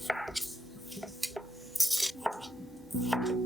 Thank you.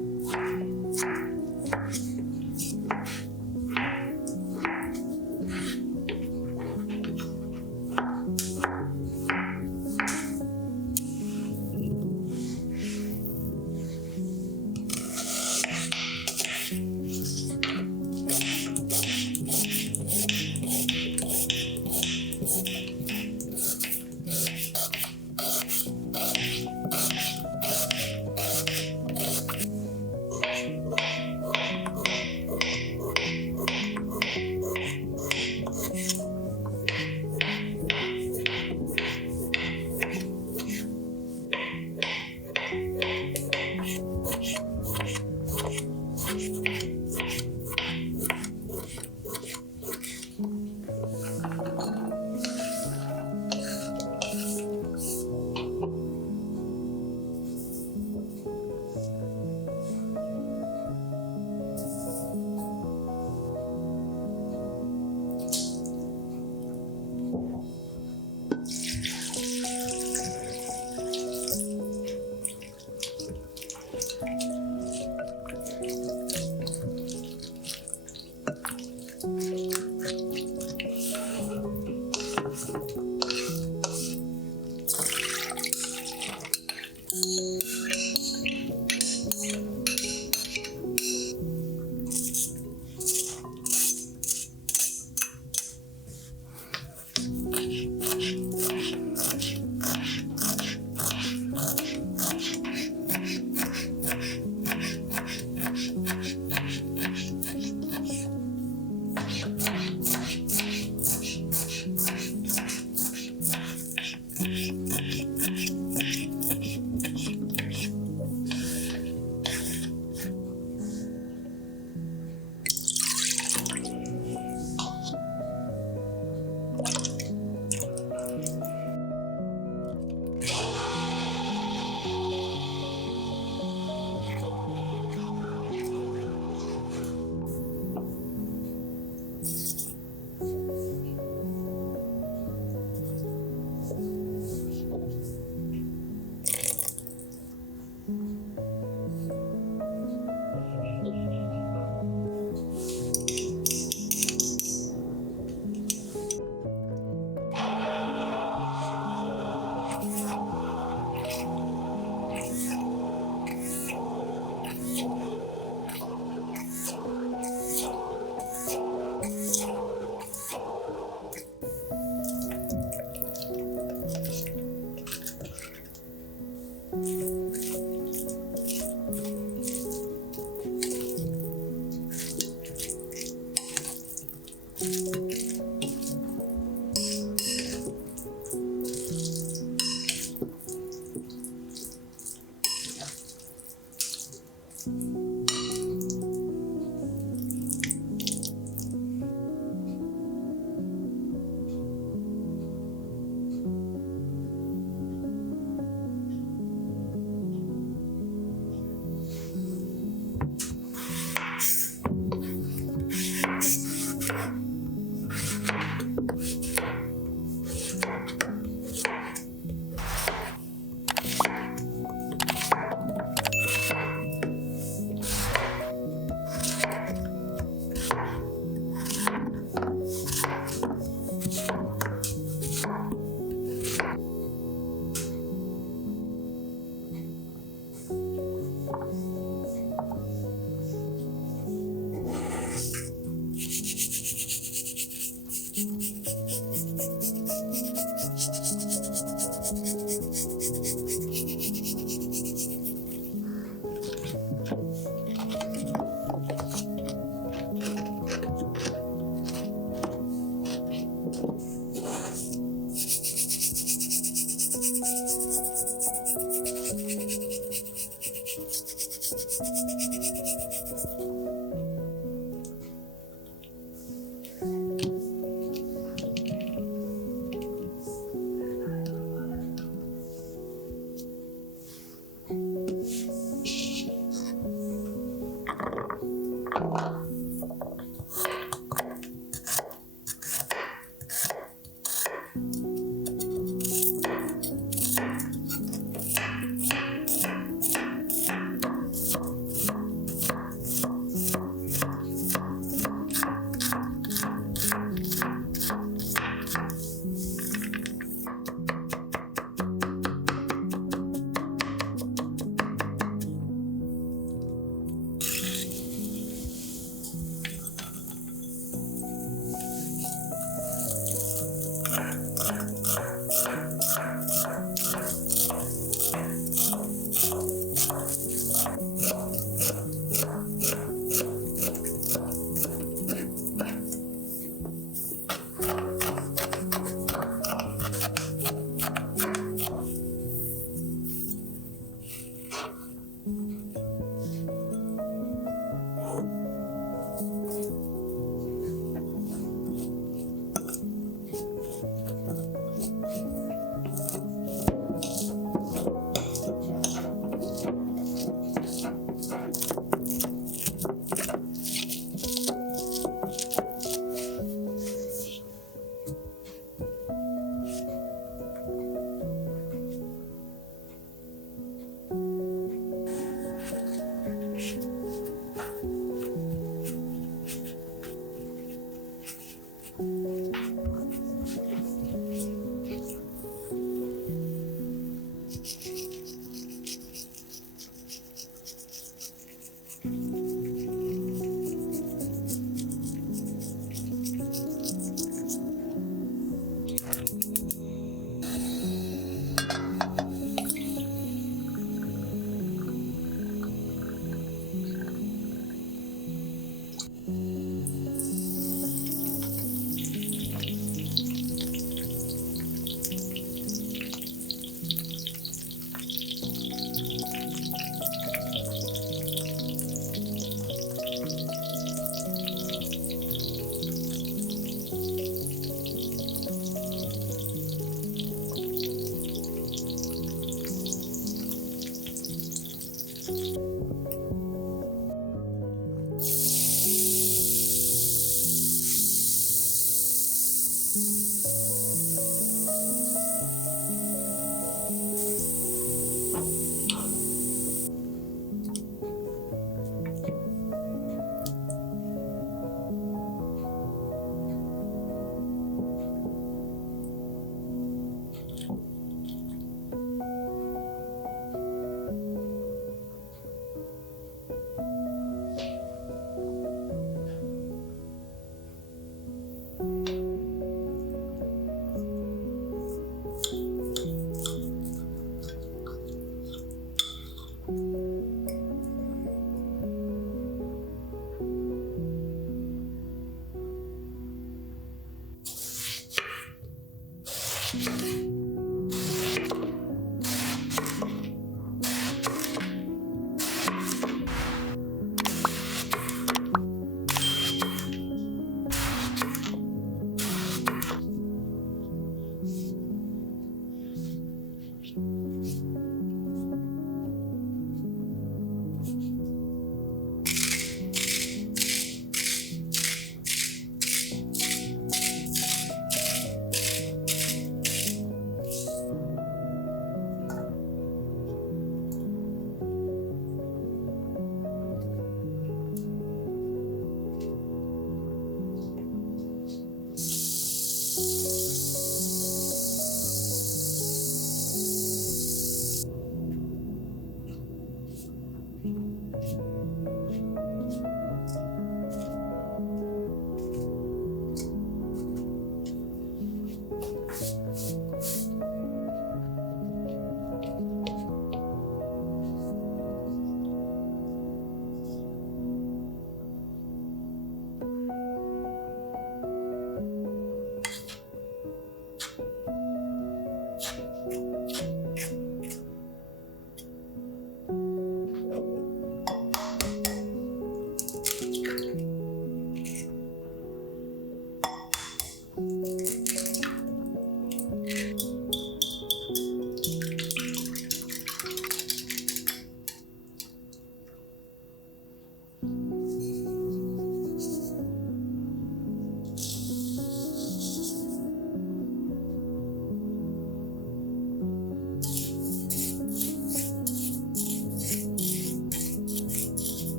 フッ。あっ。